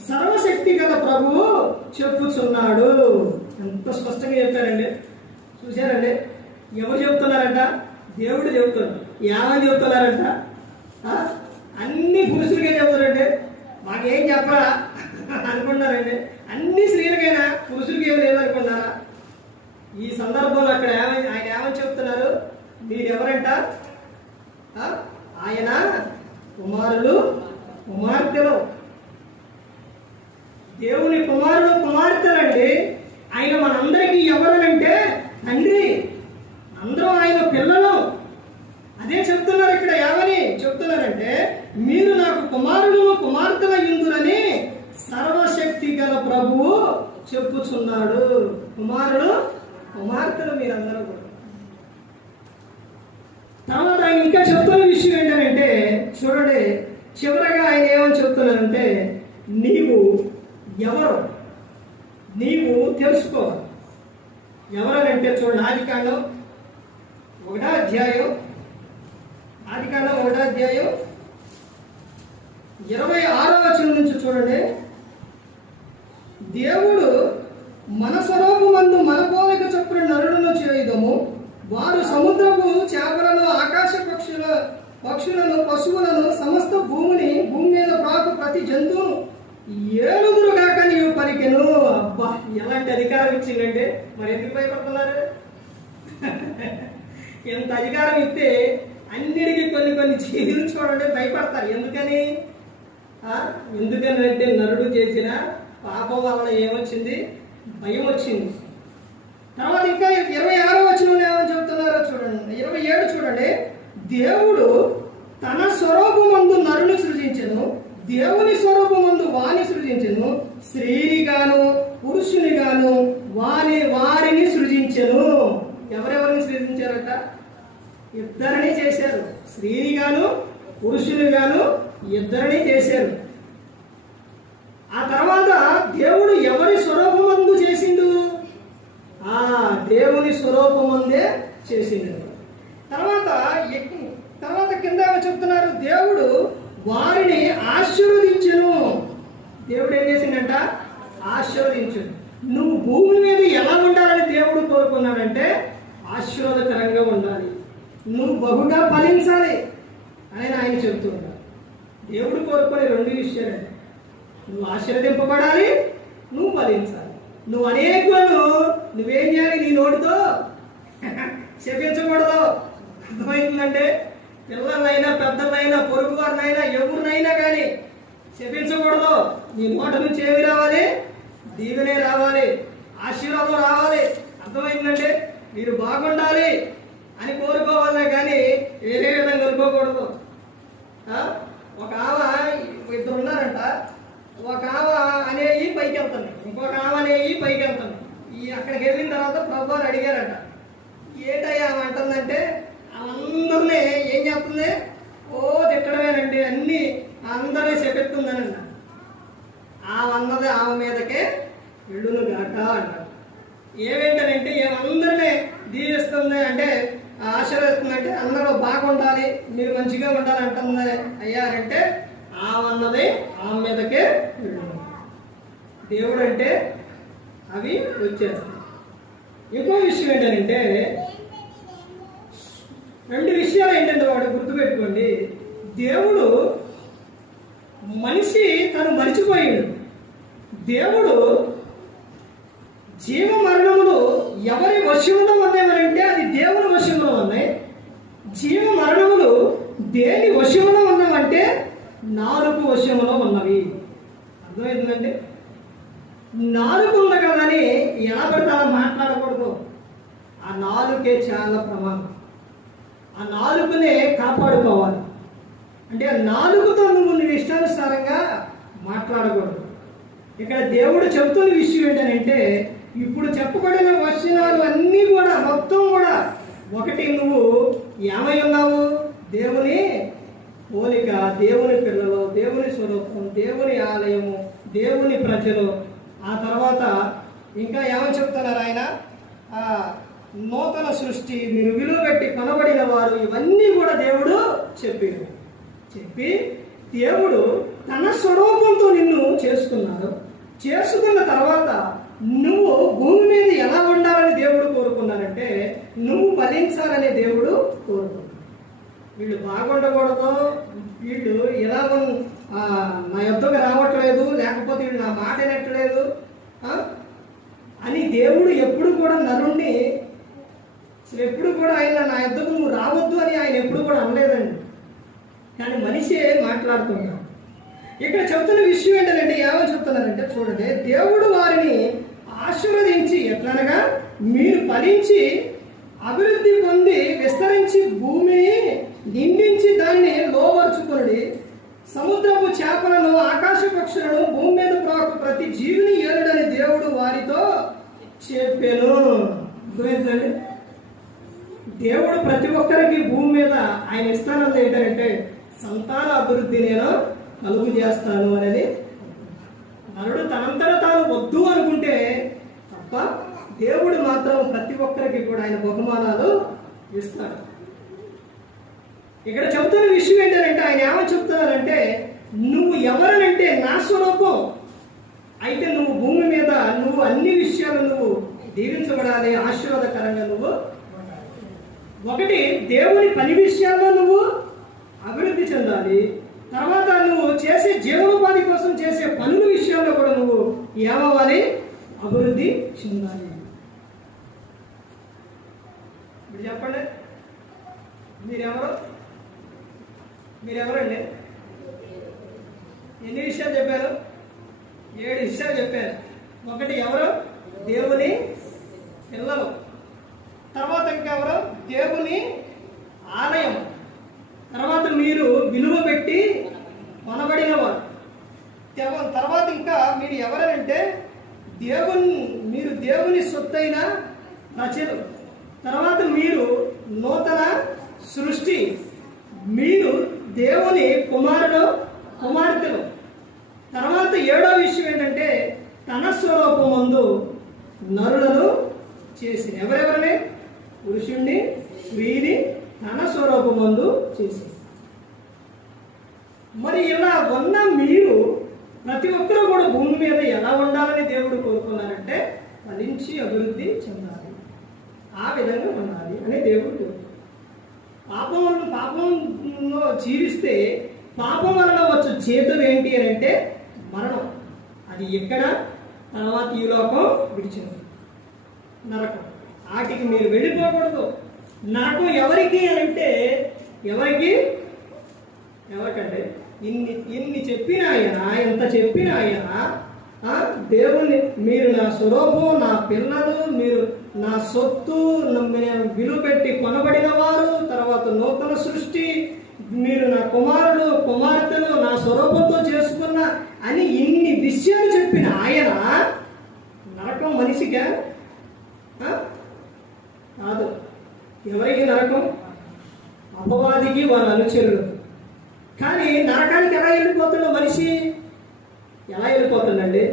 సర్వశక్తి గల ప్రభువు చెప్పుచున్నాడు. ఎంత స్పష్టంగా చెప్పారండి. చూశారండి? ఎవరు చెప్తున్నారంట? దేవుడు చెప్తున్నాడు. ఏమని చెప్తున్నారంట? అన్ని పురుషులకే చెప్తారండి. మాకేం చెప్పరా అనుకున్నారండి. అన్ని స్త్రీలకైనా, పురుషులకి ఏం లేదనుకున్నారా? ఈ సందర్భంలో అక్కడ ఆయన ఏమని చెప్తున్నారు? మీరెవరంట? ఆయన కుమారులు కుమార్తెలు. దేవుని కుమారుడు కుమార్తెలండి. ఆయన మనందరికీ ఎవరనంటే తండ్రి. అందరం ఆయన పిల్లలు. అదే చెప్తున్నారు ఇక్కడ. ఏమని చెప్తున్నారంటే, మీరు నాకు కుమారుడు కుమార్తెల ఇందురని సర్వశక్తి గల ప్రభువు చెప్పుచున్నాడు. కుమారుడు కుమార్తెలు మీరందరూ కూడా. తర్వాత ఆయన ఇంకా చెప్తున్న విషయం ఏంటంటే, చూడండి, చివరగా ఆయన ఏమని చెప్తున్నారంటే, నీవు ఎవరు నీవు తెలుసుకోవాలి. ఎవరనంటే చూడండి, ఆదికాండం 1వ అధ్యాయం 26వ వచనం నుంచి చూడండి. దేవుడు మన స్వరూపమందు మన పోలిక చొప్పున నరులను చేయుదము. వారు సముద్రపు చేపలను, ఆకాశ పక్షులను, పశువులను, సమస్త భూమి మీద ప్రాకు ప్రతి జంతువును ఏలుదురుగాక నీవు పలికెను. అబ్బా, ఎలాంటి అధికారం ఇచ్చిందంటే మరి ఎందుకు భయపడుతున్నారు? ఎంత అధికారం ఇస్తే అన్నిటికీ కొన్ని జీవులు చూడండి భయపడతారు. ఎందుకని అంటే నరుడు చేసిన పాపం వలన ఏమొచ్చింది? భయం వచ్చింది. తర్వాత ఇంకా 26వ వచనంలో ఏమని చెబుతున్నారో చూడండి. 27 చూడండి. దేవుడు తన స్వరూపమందు నరుని సృజించెను, దేవుని స్వరూపమందు వాణి సృజించెను, స్త్రీనిగాను పురుషునిగాను వారిని సృజించెను. ఎవరెవరిని సృజించారట? ఇద్దరిని చేశారు. స్త్రీనిగాను పురుషునిగాను ఇద్దరిని చేశారు. ఆ తర్వాత దేవుడు ఎవరి స్వరూపమందు చేసిండు? దేవుని స్వరూపమందే చేసిండు. తర్వాత కింద చెప్తున్నారు, దేవుడు వారిని ఆశీర్వదించెను. దేవుడు ఏం చేసిందంట? ఆశీర్వదించను. నువ్వు భూమి మీద ఎలా ఉండాలని దేవుడు కోరుకున్నాడంటే ఆశీర్వాదకరంగా ఉండాలి, నువ్వు బహుగా ఫలించాలి అని ఆయన చెబుతూ ఉంటాడు. దేవుడు కోరుకునే 2 విషయాలు. నువ్వు ఆశీర్వదింపబడాలి, నువ్వు ఫలించాలి. నువ్వు అనేకులను నువ్వేం చేయాలి? నీ నోటితో శపించకూడదు. అర్థమవుతుందంటే పిల్లలైనా, పెద్దలైనా, పొరుగు వారినైనా, ఎవరినైనా కానీ శపించకూడదు. నీ నోట నుంచి ఏమి రావాలి? దీవెనే రావాలి, ఆశీర్వాదం రావాలి. అర్థమైందంటే మీరు బాగుండాలి అని కోరుకోవాలనే కానీ వేరే విధంగా కోరుకోకూడదు. ఒక ఆమె, ఇద్దరు ఉన్నారంట. ఒక ఆమె అనేవి పైకి వెళ్తుంది, ఇంకొక ఆమె అనేవి పైకి వెళ్తుంది. అక్కడికి వెళ్ళిన తర్వాత ప్రభు అడిగారట, ఏటయ్యా ఆమె అంటుందంటే అందరినీ ఏం చేస్తుంది? తిట్టడమేనండి, అన్ని అందరినీ చెప్పెత్తుందనండి. ఆమె ఆమె మీదకే ఎళ్ళును గాక అంటారు. ఏమేంటనంటే ఏమందరినీ దీవిస్తుంది అంటే, ఆశీర్వదిస్తుందంటే అందరూ బాగుండాలి, మీరు మంచిగా ఉండాలంటుంది అయ్యారంటే ఆమె మీదకే ఎళ్ళును. దేవుడు అంటే అవి వచ్చేస్తాయి. ఇంకో విషయం ఏంటంటే, 2 విషయాలు ఏంటంటే వాడు గుర్తుపెట్టుకోండి. దేవుడు మనిషి తను మరిచిపోయాడు. దేవుడు జీవ మరణములు ఎవరి వశంలో ఉన్నాయనంటే అది దేవుని వశంలో ఉన్నాయి. జీవ మరణములు దేని వశంలో ఉన్నామంటే నాలుగు వశంలో ఉన్నవి. అర్థమవుతుందండి? నాలుగు ఉంది కదని ఎలా పడితే అలా మాట్లాడకూడదు. ఆ నాలుగే చాలా ప్రమాదం. ఆ నాలుగునే కాపాడుకోవాలి. అంటే ఆ నాలుగుతో నువ్వు ఇష్టానుసారంగా మాట్లాడకూడదు. ఇక్కడ దేవుడు చెబుతున్న విషయం ఏంటంటే, ఇప్పుడు చెప్పబడిన వచనాలు అన్నీ కూడా మొత్తం కూడా ఒకటి, నువ్వు ఏమై ఉన్నావు? దేవుని పోలిక, దేవుని పిల్లలు, దేవుని స్వరూపం, దేవుని ఆలయము, దేవుని ప్రజలు. ఆ తర్వాత ఇంకా ఏమని చెప్తున్నారు ఆయన? నూతన సృష్టి, మీరు విలువ పెట్టి కొనబడిన వారు. ఇవన్నీ కూడా దేవుడు చెప్పి దేవుడు తన స్వరూపంతో నిన్ను చేసుకున్నాడు. చేసుకున్న తర్వాత నువ్వు భూమి మీద ఎలా ఉండాలని దేవుడు కోరుకున్నారంటే నువ్వు ఫలించాలని దేవుడు కోరుకున్నాడు. వీళ్ళు బాగుండకూడదు, వీళ్ళు ఎలా నా యొద్దకు రావట్లేదు, లేకపోతే వీళ్ళు నా మాట వినట్లేదు అని దేవుడు ఎప్పుడు కూడా నరుణ్ణి అసలు ఎప్పుడు కూడా ఆయన నా యొద్దకు నువ్వు రావద్దు అని ఆయన ఎప్పుడు కూడా అనలేదండి. కానీ మనిషే మాట్లాడుతున్నాడు. ఇక్కడ చెప్తున్న విషయం ఏంటంటే ఏమని చెప్తున్నారంటే చూడండి, దేవుడు వారిని ఆశీర్వదించి ఎట్లనగా మీరు ఫలించి అభివృద్ధి పొంది విస్తరించి భూమిని నిండించి దాన్ని లోపరుచుకుని సముద్రపు చేపలను ఆకాశ పక్షులను భూమి మీద ప్రాకు ప్రతి జీవిని ఏలుడని దేవుడు వారితో చెప్పాను. అర్థమైందండి? దేవుడు ప్రతి ఒక్కరికి భూమి మీద ఆయన ఇస్తానన్నది ఏంటంటే సంతాన అభివృద్ధి నేను కలుగు చేస్తాను అనేది. నరుడు తనంతట తాను వద్దు అనుకుంటే తప్ప దేవుడు మాత్రం ప్రతి ఒక్కరికి కూడా ఆయన బహుమానాలు ఇస్తాడు. ఇక్కడ చెబుతున్న విషయం ఏంటంటే ఆయన ఏమని చెప్తున్నారంటే నువ్వు ఎవరనంటే నా స్వరూపం అయితే నువ్వు భూమి మీద నువ్వు అన్ని విషయాలు నువ్వు దీవించబడాలి, ఆశీర్వాదకరంగా నువ్వు ఒకటి దేవుని పని విషయాల్లో నువ్వు అభివృద్ధి చెందాలి. తర్వాత నువ్వు చేసే జీవనోపాధి కోసం చేసే పనుల విషయాల్లో కూడా నువ్వు ఏమవ్వాలి, అభివృద్ధి చెందాలి. ఇప్పుడు చెప్పండి, మీరెవరండి? ఎన్ని విషయాలు చెప్పారు? 7 విషయాలు చెప్పారు. ఒకటి ఎవరు? దేవుని పిల్లలు. తర్వాత ఇంకెవరు? దేవుని ఆలయం. తర్వాత మీరు విలువ పెట్టి కొనబడిన వారు. తర్వాత ఇంకా మీరు ఎవరంటే మీరు దేవుని సొత్తైన ప్రజలు. తర్వాత మీరు నూతన సృష్టి, మీరు దేవుని కుమార్తెలు. తర్వాత 7వ విషయం ఏంటంటే తన స్వరూపమందు నరులను చేసి. ఎవరెవరనే? పురుషుణ్ణి స్త్రీని తన స్వరూపమందు చేసి. మరి ఇలా ఉన్న మీరు ప్రతి ఒక్కరూ కూడా భూమి మీద ఎలా ఉండాలని దేవుడు కోరుకున్నారంటే ఫలించి అభివృద్ధి చెందాలి, ఆ విధంగా ఉండాలి అని దేవుడు కోరుకున్నాడు. పాపంలో జీవిస్తే పాపం వలన వచ్చు జీతం ఏంటి అని అంటే మరణం. అది ఎక్కడ? తర్వాత ఈ లోకం విడిచింది నరకం. వాటికి మీరు వెళ్ళిపోకూడదు. నరకం ఎవరికి అని అంటే ఎవరికంటే ఇన్ని చెప్పిన ఆయన, ఎంత చెప్పిన ఆయన దేవుణ్ణి మీరు నా స్వరూపం, నా పిల్లలు, మీరు నా సొత్తు, విలువ పెట్టి కొనబడిన వారు, తర్వాత నూతన సృష్టి, మీరు నా కుమారులు కుమార్తెలు నా స్వరూపంతో చేసుకున్న అని ఇన్ని విషయాలు చెప్పిన ఆయన నరకం మనిషిగా కాదు. ఎవరికి నరకం? అపవాదికి వాళ్ళ అనుచరులు. కానీ నరకానికి ఎలా వెళ్ళిపోతుందో మనిషి ఎలా వెళ్ళిపోతుందండి?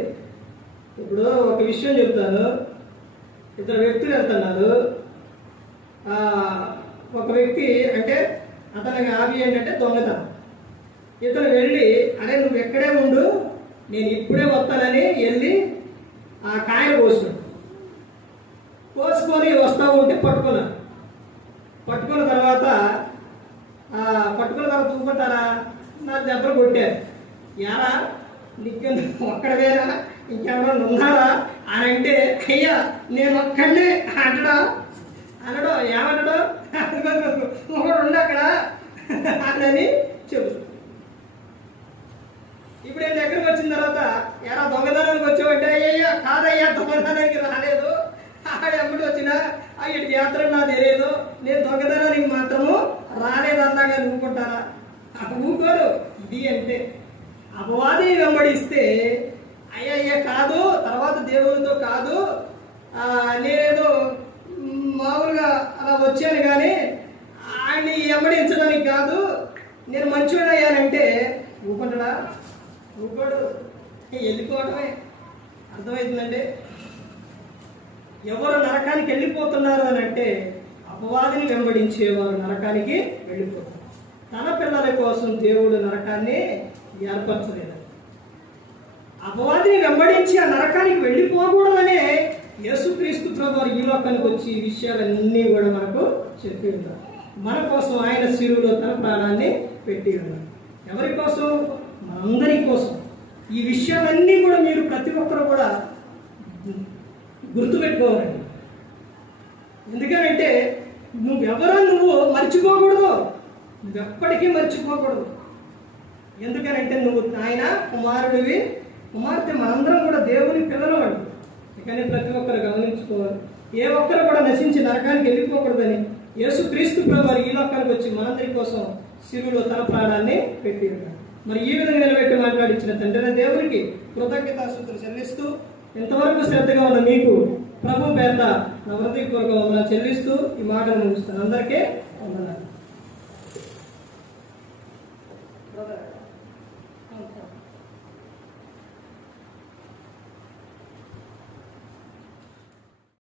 ఇప్పుడు ఒక విషయం చెప్తాను. 2 వ్యక్తులు వెళ్తున్నారు. ఒక వ్యక్తి అంటే అతనికి హాబీ ఏంటంటే దొంగతనం. ఇతను వెళ్ళి అరే నువ్వు ఎక్కడే ఉండు, నేను ఇప్పుడే వస్తానని వెళ్ళి ఆ కాయలు పోసుకొని వస్తూ ఉంటే పట్టుకున్న తర్వాత ఊరుకుంటారా? నా దెబ్బలు కొట్టారు. యారా నీకు ఒక్కడ వేరా ఇంకెవరన్నా ఉన్నారా అని అంటే అయ్యా నేను ఒక్కడే అనడో ఏమనడో ఒకడు ఉండు అక్కడ అని చెబుతాడు. ఇప్పుడు నేను దగ్గరికి వచ్చిన తర్వాత ఎలా దొంగతనానికి వచ్చావంటే అయ్యా కాదయ్యా దొంగతనానికి రాలేదు, ఎప్పుడు వచ్చినా ఇటు యాత్ర నాకు తెలియదు, నేను దొంగతనానికి మాత్రము రాలేదన్నాగా ఊరుకుంటారా? అక్కడ ఊరుకోరు. ఇది అంటే అపవాది వెంబడిస్తే అయ్యయ్యా కాదు, తర్వాత దేవుడితో కాదు, నేనేదో మామూలుగా అలా వచ్చాను కానీ ఆయన్ని వెంబడించడానికి కాదు, నేను మంచివాడు అయ్యానంటే ఊరుకుంటాడా? ఊరుకోడు. వెళ్ళిపోవటమే. అర్థమవుతుందండి? ఎవరు నరకానికి వెళ్ళిపోతున్నారు అని అంటే అపవాదిని వెంబడించేవారు నరకానికి వెళ్ళిపోతారు. తన పిల్లల కోసం దేవుడు నరకాన్ని ఏర్పరచలేదు. అపవాదిని వెంబడించి ఆ నరకానికి వెళ్ళిపోకూడదనే యేసుక్రీస్తు ప్రభువారు ఈ లోకానికి వచ్చి ఈ విషయాలన్నీ కూడా మనకు చెప్పి ఉన్నారు. మన కోసం ఆయన శిలువలో తన ప్రాణాన్ని పెట్టి ఉన్నారు. ఎవరి కోసం? మనందరి కోసం. ఈ విషయాలన్నీ కూడా మీరు ప్రతి ఒక్కరు కూడా గుర్తుపెట్టుకోవాలండి. ఎందుకనంటే నువ్వు మర్చిపోకూడదు, నువ్వెప్పటికీ మర్చిపోకూడదు. ఎందుకనంటే నువ్వు ఆయన కుమారుడివి, కుమార్తె. మనందరం కూడా దేవుని పిల్లలు అండి. కానీ ప్రతి ఒక్కరు గమనించుకోవాలి, ఏ ఒక్కరు కూడా నశించి నరకానికి వెళ్ళిపోకూడదని యేసుక్రీస్తు ప్రభువారు ఈ లోకానికి వచ్చి మనందరి కోసం శిలువలో తన ప్రాణాన్ని పెట్టి ఉన్నాడు. మరి ఈ విధంగా నిలబెట్టి మాట్లాడించిన తండ్రి దేవునికి కృతజ్ఞతాస్తుతులు చెల్లిస్తూ, ఇంతవరకు శ్రద్ధగా ఉన్న మీకు ప్రభు పేద నా హృదయపూర్వక వందనాలు చెల్లిస్తూ ఈ మాటను ముగిస్తాను. అందరికీ వందనాలు.